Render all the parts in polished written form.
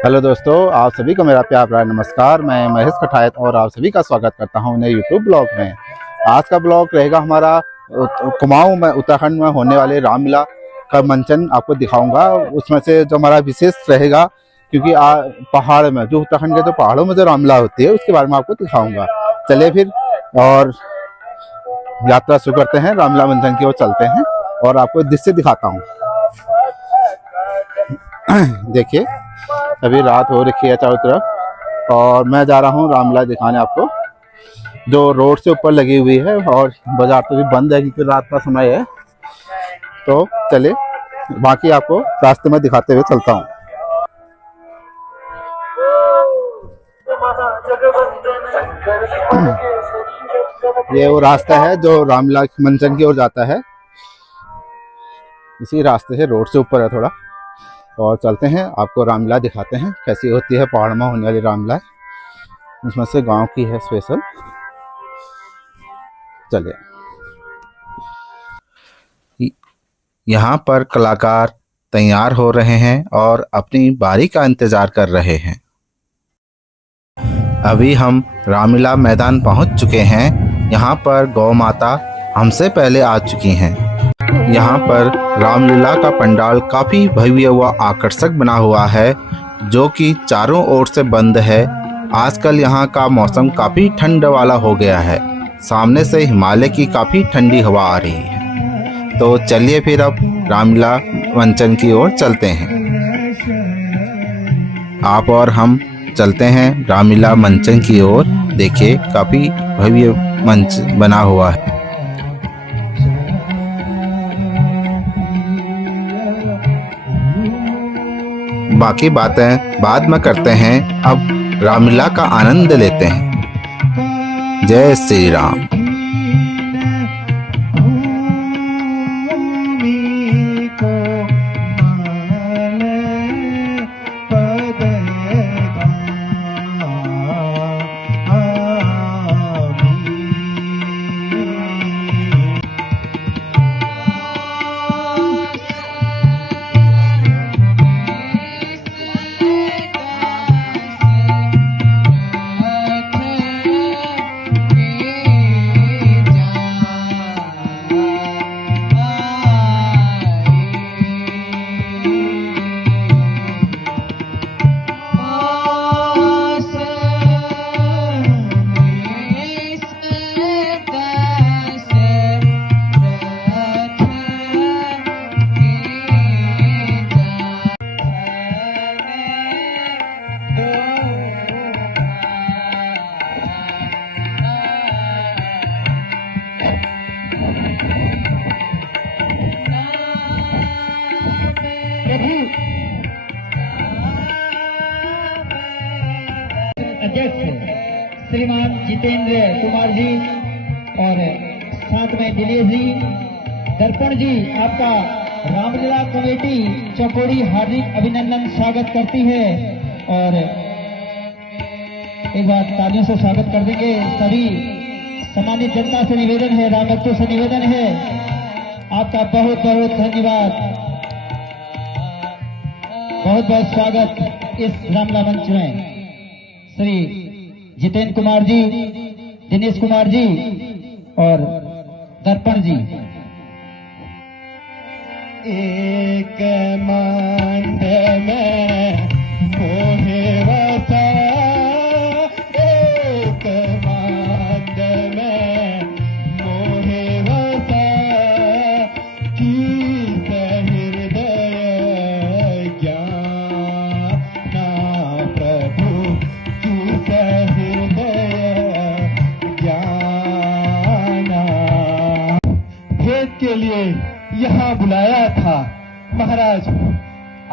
Hello दोस्तों, आप सभी को मेरा प्यार भरा नमस्कार। मैं महेश खटायत और आप सभी का स्वागत करता हूं नए यूट्यूब ब्लॉग में। आज का ब्लॉग रहेगा हमारा कुमाऊं में उत्तराखंड में होने वाले रामलीला का मंचन आपको दिखाऊंगा। उसमें से जो हमारा विशेष रहेगा, क्योंकि पहाड़ में जो उत्तराखंड के जो पहाड़ों में जो रामलीला होती है उसके बारे में आपको दिखाऊंगा। चलिए फिर और यात्रा शुरू करते हैं, रामलीला मंचन की ओर चलते हैं और आपको दृश्य दिखाता हूँ। देखिए, अभी रात हो रखी है चारों तरफ और मैं जा रहा हूँ रामलीला दिखाने आपको, जो रोड से ऊपर लगी हुई है। और बाजार तो भी बंद है क्योंकि रात का समय है। तो चले बाकी आपको रास्ते में दिखाते हुए चलता हूँ। ये वो रास्ता है जो रामलीला मंचन की ओर जाता है। इसी रास्ते से रोड से ऊपर है थोड़ा, और चलते हैं आपको रामलीला दिखाते हैं कैसी होती है पहाड़ में होने वाली रामलीला। उसमें से गांव की है स्पेशल। चलिए, यहाँ पर कलाकार तैयार हो रहे हैं और अपनी बारी का इंतजार कर रहे हैं। अभी हम रामलीला मैदान पहुंच चुके हैं। यहाँ पर गौ माता हमसे पहले आ चुकी हैं। यहाँ पर रामलीला का पंडाल काफ़ी भव्य व आकर्षक बना हुआ है, जो कि चारों ओर से बंद है। आजकल यहाँ का मौसम काफ़ी ठंड वाला हो गया है। सामने से हिमालय की काफ़ी ठंडी हवा आ रही है। तो चलिए फिर अब रामलीला मंचन की ओर चलते हैं। आप और हम चलते हैं रामलीला मंचन की ओर। देखिए, काफ़ी भव्य मंच बना हुआ है। बाकी बातें बाद में करते हैं, अब रामलीला का आनंद लेते हैं। जय श्री राम। अध्यक्ष श्रीमान जितेंद्र कुमार जी और साथ में दिलेश जी, दर्पण जी, आपका रामलीला कमेटी चौकोड़ी हार्दिक अभिनंदन स्वागत करती है। और एक बार तालियों से स्वागत कर देंगे। सभी सम्मानित जनता से निवेदन है, राम भक्तों से निवेदन है, आपका बहुत बहुत धन्यवाद, बहुत बहुत स्वागत इस रामलीला मंच में। श्री जितेंद्र कुमार जी, दिनेश कुमार जी और दर्पण जी। एक मंद में मोहे वसा, एक मंद में मोहे वसा, की सहृदय ज्ञाना प्रभु, की सहृदय ज्ञाना। भेद के लिए यहाँ बुलाया था महाराज,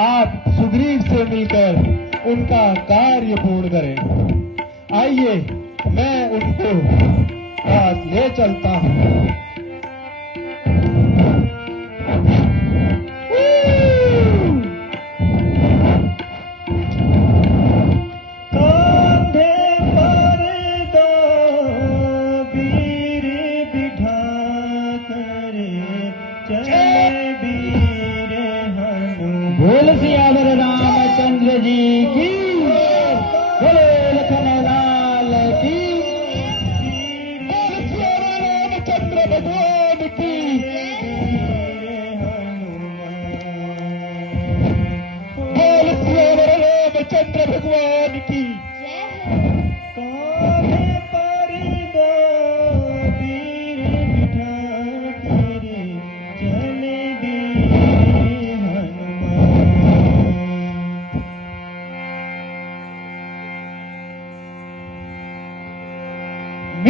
आप सुग्रीव से मिलकर उनका कार्य पूर्ण करें। आइए, मैं उनको पास ले चलता हूँ। बोल सियावर रामचंद्र जी की।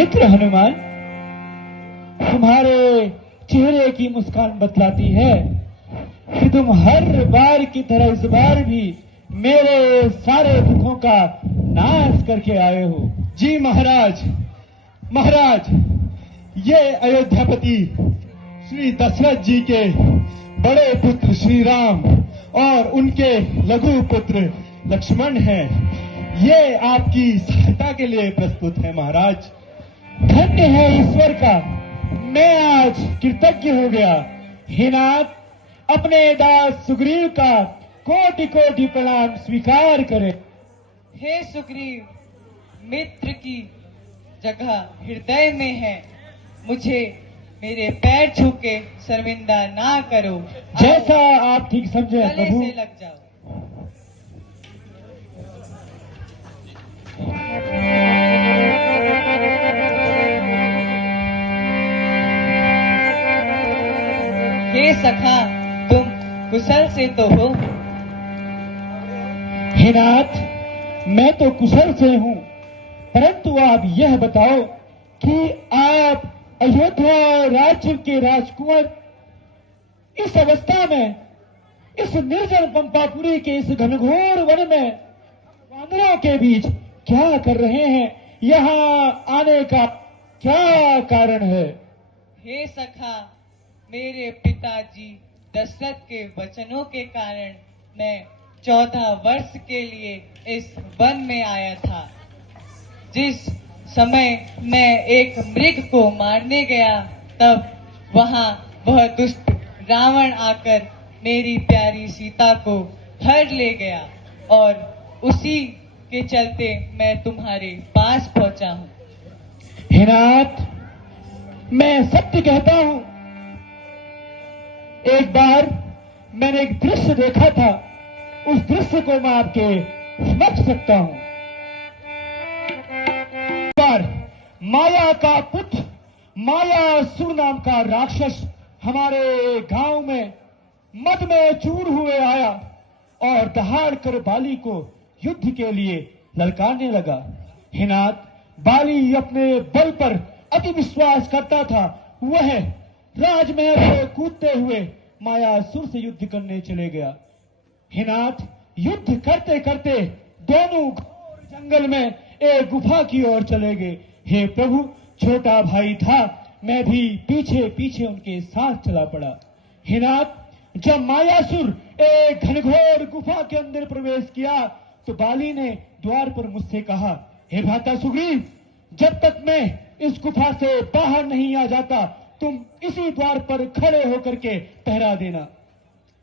मित्र हनुमान, तुम्हारे चेहरे की मुस्कान बतलाती है कि तुम हर बार की तरह इस बार भी मेरे सारे दुखों का नाश करके आए हो। जी महाराज, महाराज, ये अयोध्यापति श्री दशरथ जी के बड़े पुत्र श्री राम और उनके लघु पुत्र लक्ष्मण हैं। ये आपकी सहायता के लिए प्रस्तुत है महाराज। धन्य है ईश्वर का, मैं आज कृतज्ञ हो गया। हे नाथ, अपने दास सुग्रीव का कोटि कोटि प्रणाम स्वीकार करें। हे सुग्रीव, मित्र की जगह हृदय में है, मुझे मेरे पैर छू के शर्मिंदा ना करो। जैसा आप ठीक समझे गले प्रभु। से लग जाओ। हे सखा, तुम कुशल से तो हो? हे नाथ, मैं तो कुशल से हूँ, परंतु आप यह बताओ कि आप अयोध्या राज्य के राजकुमार इस अवस्था में, इस निर्जन पंपापुरी के इस घनघोर वन में वानरों के बीच क्या कर रहे हैं? यहाँ आने का क्या कारण है? हे सखा, मेरे पिताजी दशरथ के वचनों के कारण मैं 14 वर्ष के लिए इस वन में आया था। जिस समय मैं एक मृग को मारने गया, तब वहां वह दुष्ट रावण आकर मेरी प्यारी सीता को हर ले गया और उसी के चलते मैं तुम्हारे पास पहुंचा हूँ। हे नाथ, मैं सत्य कहता हूँ, एक बार मैंने एक दृश्य देखा था, उस दृश्य को मैं आपके समझ सकता हूँ। बार माया का पुत्र मायासुर नाम का राक्षस हमारे गांव में मद में चूर हुए आया और दहाड़ कर बाली को युद्ध के लिए ललकारने लगा। हे नाथ, बाली अपने बल पर अति विश्वास करता था। वह राजमहल से कूदते हुए मायासुर से युद्ध करने चले गया। हे नाथ, युद्ध करते करते दोनों घोर जंगल में एक गुफा की ओर चले गए। हे प्रभु, छोटा भाई था, मैं भी पीछे पीछे उनके साथ चला पड़ा। हे नाथ, जब मायासुर एक घनघोर गुफा के अंदर प्रवेश किया तो बाली ने द्वार पर मुझसे कहा, हे भ्राता सुग्रीव, जब तक मैं इस गुफा से बाहर नहीं आ जाता, तुम इसी द्वार पर खड़े होकर के पहरा देना।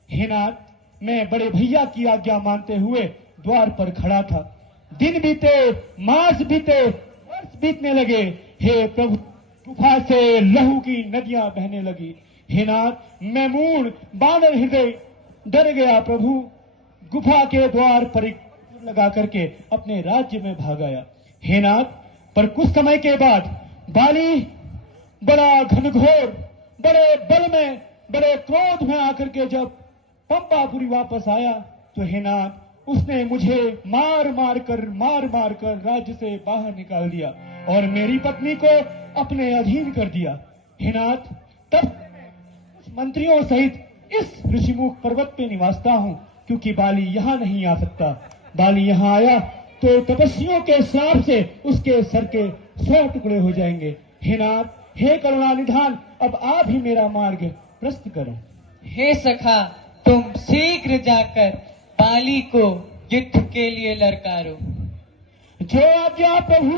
हे नाथ, मैं बड़े भैया की आज्ञा मानते हुए द्वार पर खड़ा था। दिन बीते, मास बीते, वर्ष बीतने लगे। हे प्रभु, गुफा से लहू की नदियां बहने लगी। हे नाथ, मैं मूढ़ बानर हृदय डर गया। प्रभु, गुफा के द्वार पर लगा करके अपने राज्य में भाग आया। हे नाथ, पर कुछ समय के बाद बाली बड़ा घनघोर, बड़े बल में, बड़े क्रोध में आकर के जब पंपापुरी वापस आया तो हे नाथ, उसने मुझे मार मार कर राज्य से बाहर निकाल दिया और मेरी पत्नी को अपने अधीन कर दिया। हे नाथ, तब कुछ मंत्रियों सहित इस ऋषिमुख पर्वत पे निवासता हूँ, क्योंकि बाली यहाँ नहीं आ सकता। बाली यहाँ आया तो तपस्वियों के श्राप से उसके सर के 100 टुकड़े हो जाएंगे। हे नाथ, हे करुणा निधान, अब आप ही मेरा मार्ग प्रशस्त करें। हे सखा, तुम शीघ्र जाकर बाली को युद्ध के लिए ललकारो। जो आज्ञा प्रभु,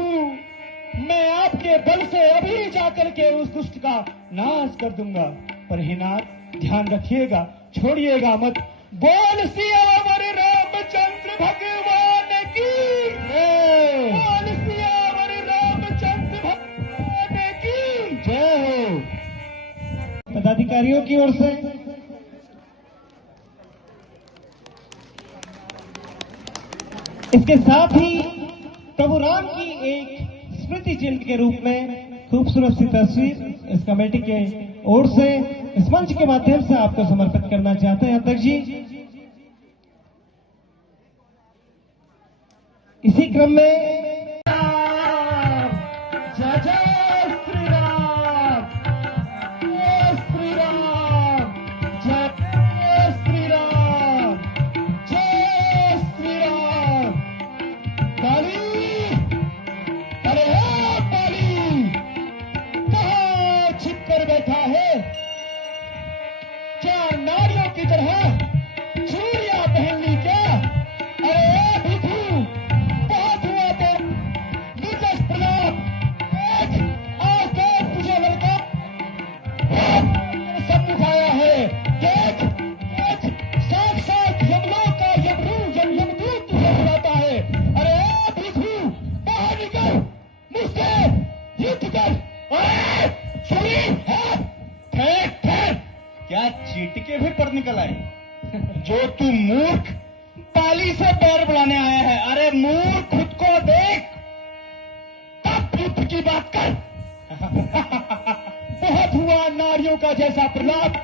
मैं आपके बल से अभी जाकर के उस दुष्ट का नाश कर दूंगा। पर हे नाथ, ध्यान रखिएगा, छोड़िएगा मत। बोल सियावर रामचंद्र भगवान की जय। बोल सियावर रामचंद्र भगवान की जय हो। पदाधिकारियों की ओर से इसके साथ ही प्रभु राम की एक स्मृति चिन्ह के रूप में खूबसूरत सी तस्वीर इस कमेटी के ओर से इस मंच के माध्यम से आपको समर्पित करना चाहते हैं अध्यक्ष जी। इसी क्रम में जय जय क्या चीटिके भी पर निकल आए? जो तू मूर्ख पाली से पैर बुलाने आया है, अरे मूर्ख खुद को देख, तब युद्ध की बात कर। बहुत हुआ नारियों का जैसा प्रलाप,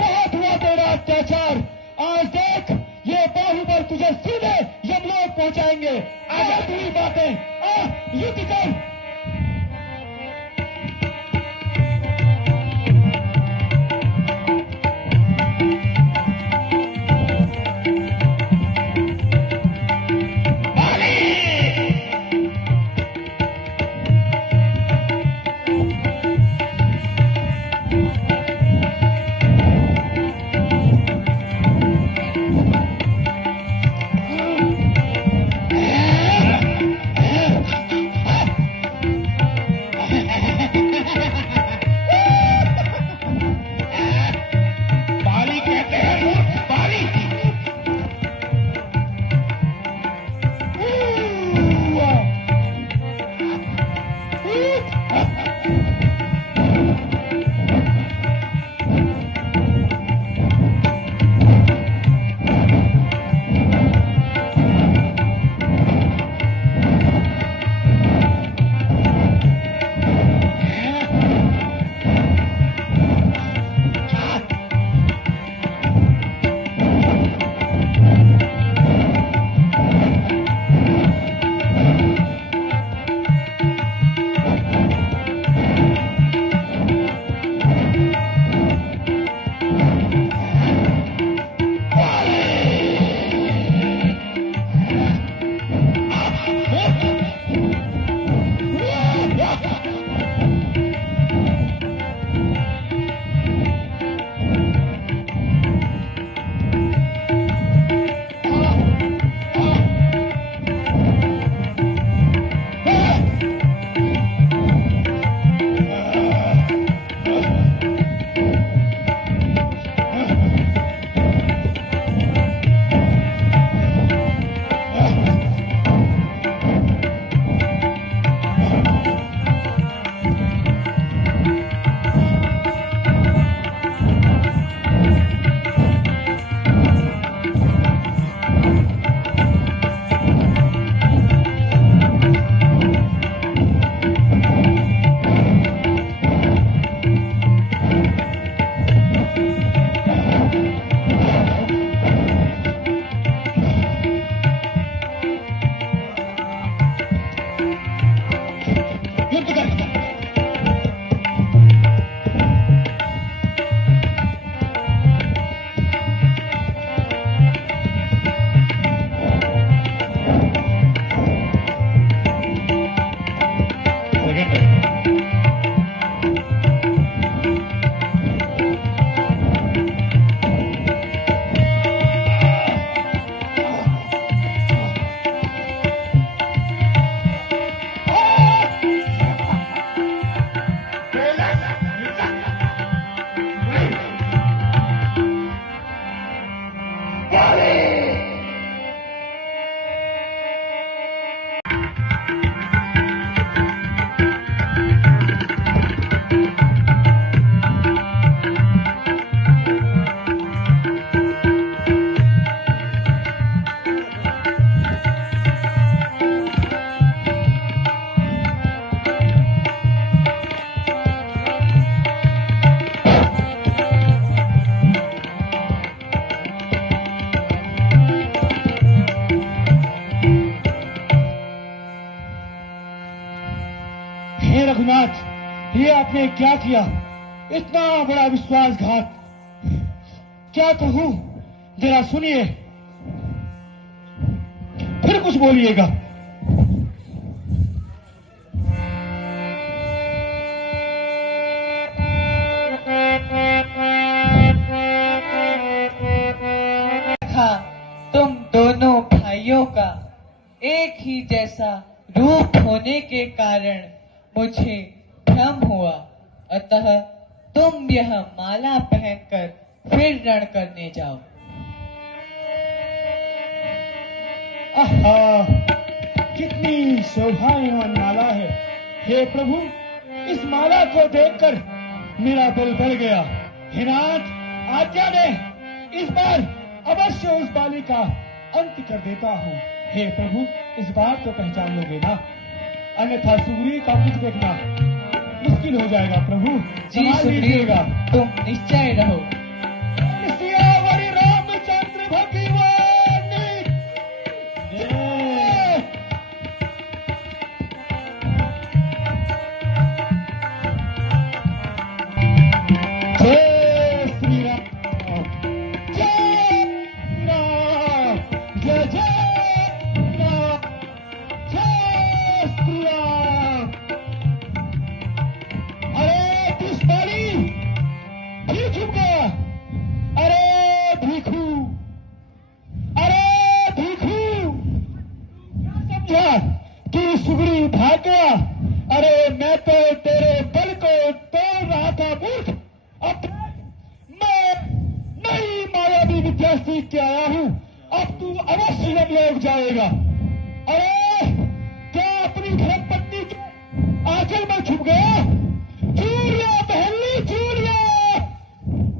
बहुत हुआ तेरा अत्याचार। आज देख ये बाहुबल तुझे सीधे यमलोक पहुंचाएंगे। आजा पूरी बातें, युद्ध कर। रघुनाथ, ये आपने क्या किया? इतना बड़ा विश्वासघात। क्या कहूं, जरा सुनिए, फिर कुछ बोलिएगा। था तुम दोनों भाइयों का एक ही जैसा रूप होने के कारण मुझे भ्रम हुआ, अतः तुम यह माला पहनकर फिर रण करने जाओ। आहा, कितनी शोभायमान माला है। हे प्रभु, इस माला को देखकर मेरा दिल बढ़ गया। हे नाथ, आज्ञा दे, इस बार अवश्य उस बाली का अंत कर देता हूँ। हे प्रभु, इस बार तो पहचान लोगे ना, अन्यथा सुग्रीव का कुछ देखना मुश्किल हो जाएगा। प्रभु जी संभाल सुग्रीव, लीजिएगा। तुम निश्चय रहो। सियावर रामचंद्र भगवान की जय। जय श्री राम, जय राम, जय जय राम, जय श्री राम। अरे दुष्टाली फिर चुप गया। अरे भिखू, अरे भिखू, क्या समझा कि सुग्रीव भाग गया? अरे मैं तो तेरे बल को तोड़ रहा था मूर्ख। अब मैं नई मायावी विद्या सीख के आया हूं, अब तू अवश्य यमलोक जाएगा। अरे क्या अपनी धर्मपत्नी के आंचल में छुप गया? चूरिया बहली, चूरिया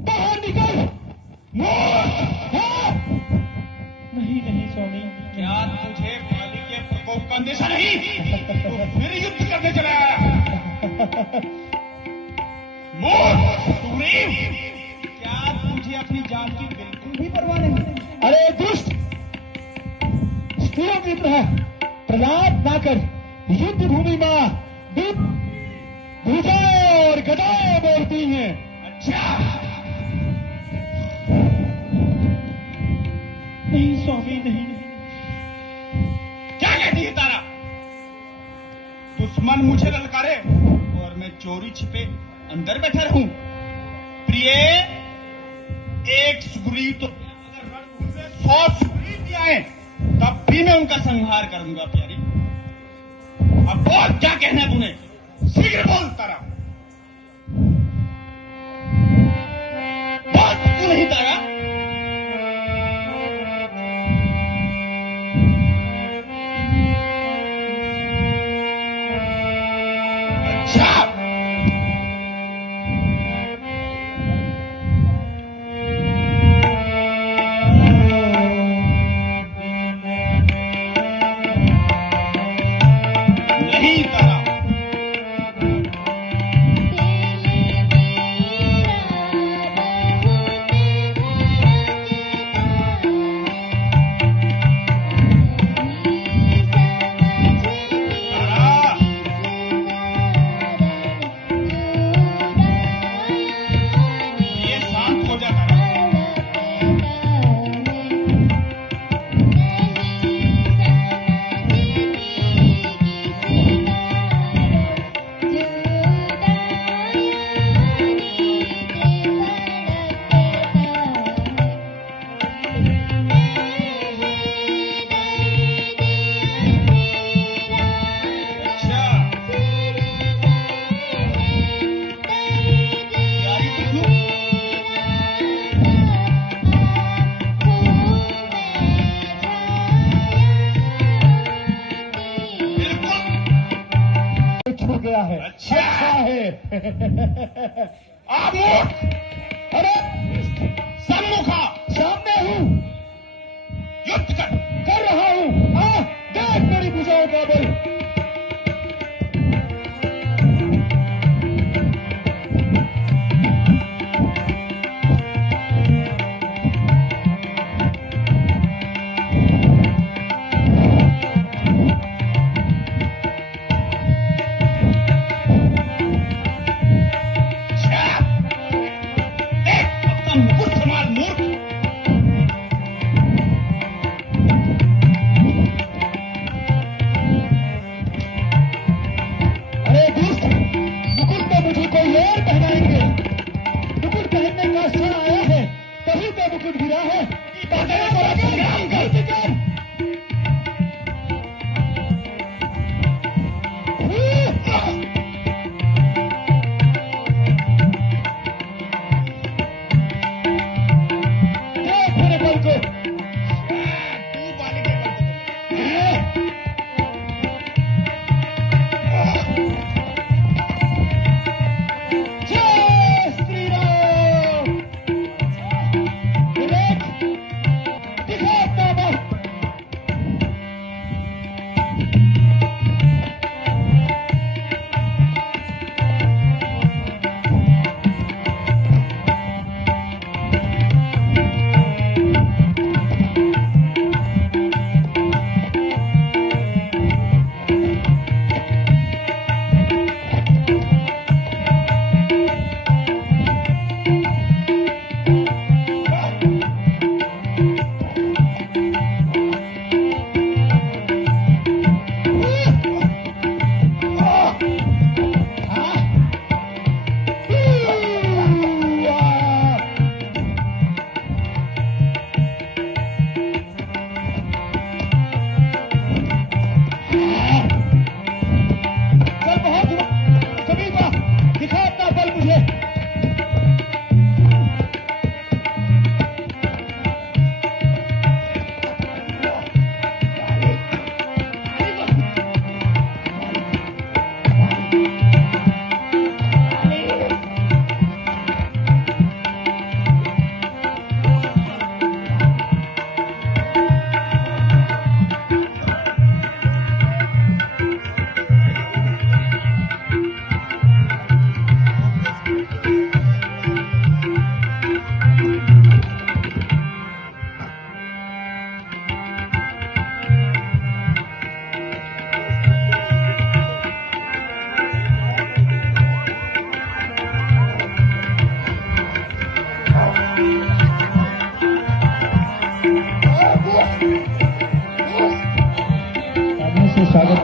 बाहर निकल। हाँ? नहीं नहीं स्वामी, क्या तुझे बाली के प्रकोप का अंदेशा नहीं? तो फिर युद्ध करने चला आया। मूर्ख सुग्रीव, क्या तुझे अपनी जान की बिल्कुल भी परवाह नहीं? अरे दुष्ट, स्त्रियों की तरह प्रलाप ना कर। युद्ध भूमि में भुजाएं और गदाएं बोलती हैं। अच्छा, नहीं स्वामी, नहीं नहीं। क्या कहती है तारा? दुश्मन मुझे ललकारे और मैं चोरी छिपे अंदर बैठा रहूं? प्रिय, एक सुग्रीव तो अगर रणभूमि में 100 सुग्रीव भी आए तब भी मैं उनका संहार करूंगा। प्यारी, अब बोल, क्या कहना है तूने? शीघ्र बोल तारा, बोल क्यों नहीं तारा? अच्छा, नहीं तारा, तारा, ये शांत हो जा तारा। अच्छा, प्यारी बिल्लू, बिल्कुल छू गया है। अच्छा। है। आप मूर्ख, अरे सम्मुखा, सामने हूँ, युद्ध कर रहा हूँ। आ, देख मेरी भुजाओं का बल।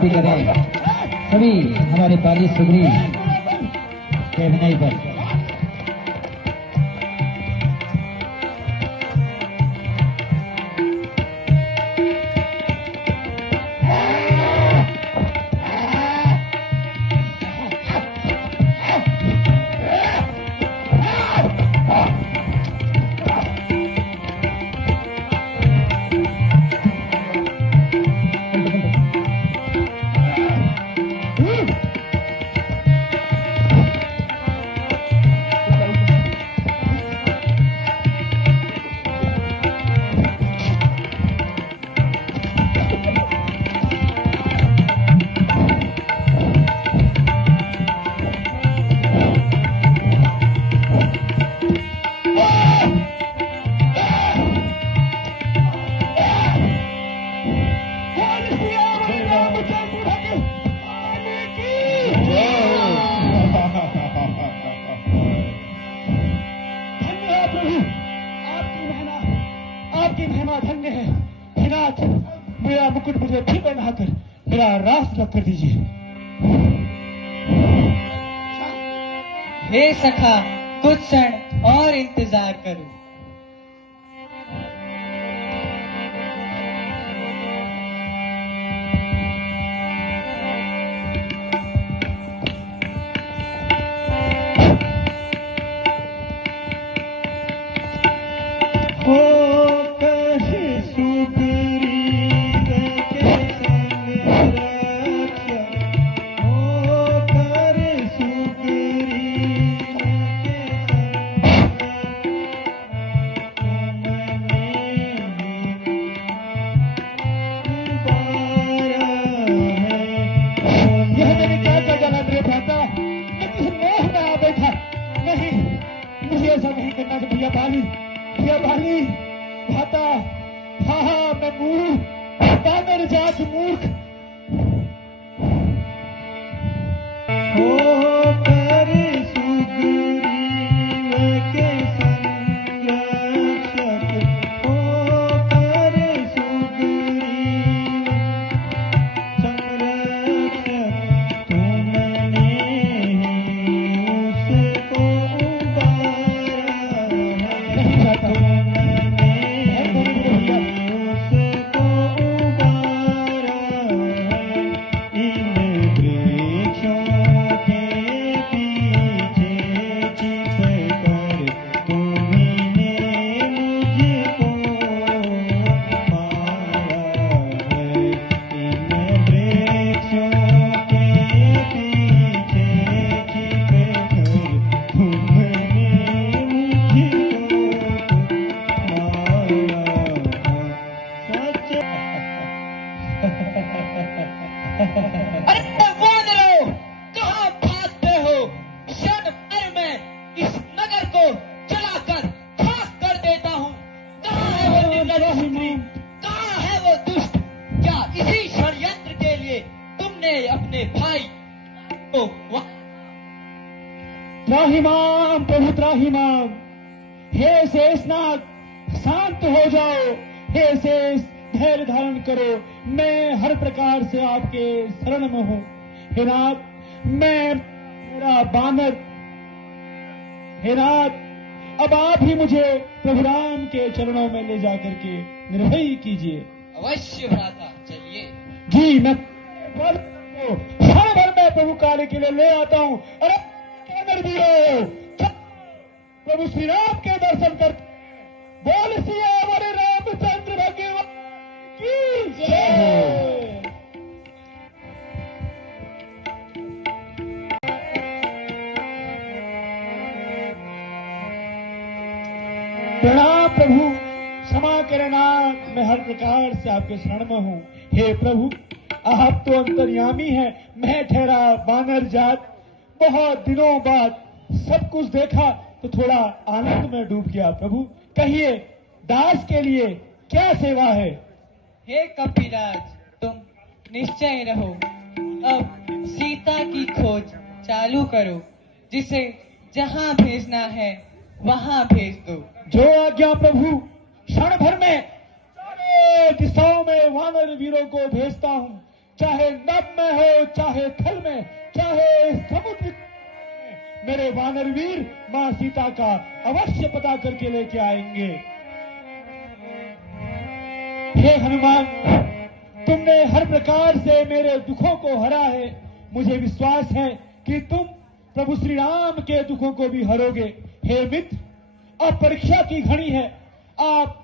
विनती करें सभी हमारे बाली सुग्रीव के अभिनय पर। आपकी महिमा धन्य है। हे नाथ, मेरा मुकुट मुझे फिर पहनाकर मेरा रास रख कर दीजिए। हे सखा, कुछ क्षण और इंतजार करो। ऐसा नहीं करना चाहिए भैया बाली भाता। हाँ मैं मूर्ख, बानर जात मूर्ख। त्राहिमाम प्रभु त्राहिमाम। हे शेषनाग शांत हो जाओ। हे शेष धैर्य धारण करो। मैं हर प्रकार से आपके शरण में हूँ। हे नाथ मैं मेरा बानर। हे नाथ अब आप ही मुझे प्रभु राम के चरणों में ले जाकर के निर्भय कीजिए। अवश्य भ्राता, चलिए। जी मैं क्षण भर में प्रभु कार्य के लिए ले आता हूँ। अरे प्रभु श्री राम के दर्शन कर बोल सियावर रामचंद्र भगवान की जय। प्रणाम प्रभु, क्षमा करें नाथ, मैं हर प्रकार से आपके शरण में हूँ। हे प्रभु आप तो अंतर्यामी हैं, मैं ठहरा बानर जात। बहुत दिनों बाद सब कुछ देखा तो थोड़ा आनंद में डूब गया। प्रभु कहिए दास के लिए क्या सेवा है। हे कपिराज, तुम निश्चय रहो। अब सीता की खोज चालू करो। जिसे जहां भेजना है वहां भेज दो। जो आज्ञा प्रभु। क्षण भर में सारे दिशाओं में वानर वीरों को भेजता हूँ। चाहे नभ में हो, चाहे थल में, चाहे समुद्र में, मेरे वानर वीर मां सीता का अवश्य पता करके लेके आएंगे। हे हनुमान, तुमने हर प्रकार से मेरे दुखों को हरा है। मुझे विश्वास है कि तुम प्रभु श्री राम के दुखों को भी हरोगे। हे मित्र, अब परीक्षा की घड़ी है। आप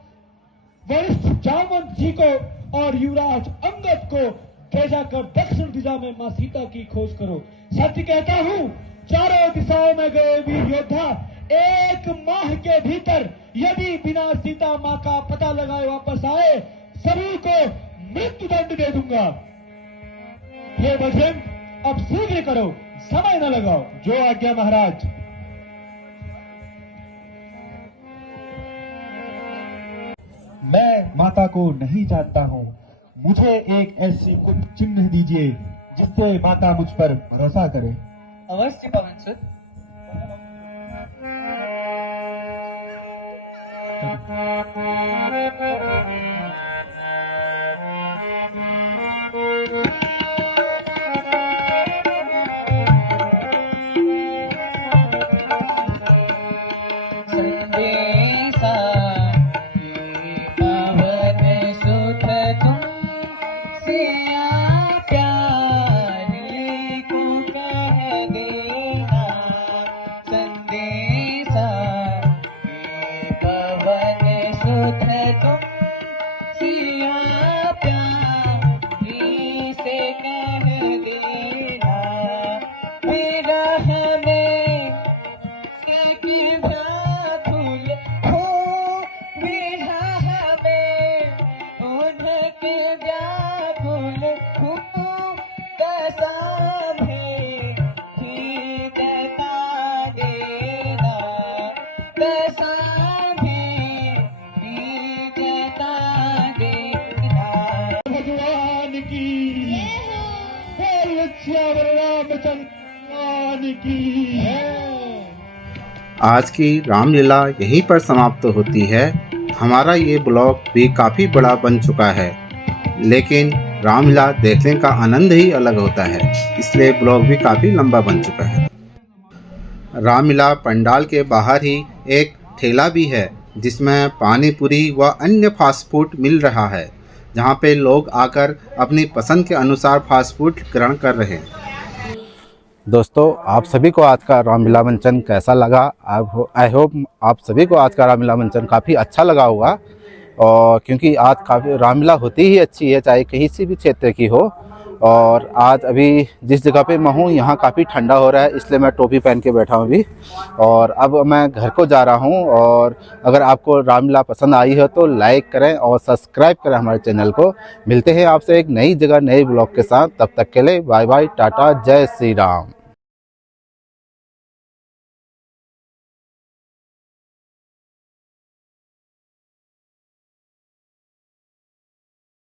वरिष्ठ जामवंत जी को और युवराज अंगद को भेजा कर दक्षिण दिशा में मां सीता की खोज करो। सत्य कहता हूं, चारों दिशाओं में गए वीर योद्धा 1 माह के भीतर यदि बिना सीता मां का पता लगाए वापस आए, सभी को मृत्यु दंड दे दूंगा। हे बजरंग, अब शीघ्र करो, समय न लगाओ। जो आज्ञा महाराज। मैं माता को नहीं जानता हूँ, मुझे एक ऐसी कुछ चिन्ह दीजिए जिससे माता मुझ पर भरोसा करे। अवश्य पवन सुत। संदेशा पवन सुत तुम सिया प्यारी को कह देना। संदेशा पवन सुत तुम सिया प्यारी से कह देना। विरह में की व्याकुल हो, विरह में उनके व्याकुल हो, दशा में जता देना। दशा में जता देना। भगवान की श्यावर रामचंद्र भगवान की। आज की रामलीला यहीं पर समाप्त होती है। हमारा ये ब्लॉग भी काफ़ी बड़ा बन चुका है, लेकिन रामलीला देखने का आनंद ही अलग होता है, इसलिए ब्लॉग भी काफ़ी लंबा बन चुका है। रामलीला पंडाल के बाहर ही एक ठेला भी है जिसमें पानी पूरी व अन्य फास्ट फूड मिल रहा है, जहाँ पे लोग आकर अपनी पसंद के अनुसार फास्ट फूड ग्रहण कर रहे हैं। दोस्तों, आप सभी को आज का रामलीला मंचन कैसा लगा? आई होप आप सभी को आज का रामलीला मंचन काफ़ी अच्छा लगा होगा, और क्योंकि आज काफ़ी रामलीला होती ही अच्छी है, चाहे कहीं से भी क्षेत्र की हो। और आज अभी जिस जगह पे मैं हूँ यहाँ काफ़ी ठंडा हो रहा है, इसलिए मैं टोपी पहन के बैठा हूँ अभी। और अब मैं घर को जा रहा हूँ। और अगर आपको रामलीला पसंद आई हो तो लाइक करें और सब्सक्राइब करें हमारे चैनल को। मिलते हैं आपसे एक नई जगह नए ब्लॉग के साथ। तब तक के लिए बाय बाय, टाटा, जय श्री राम।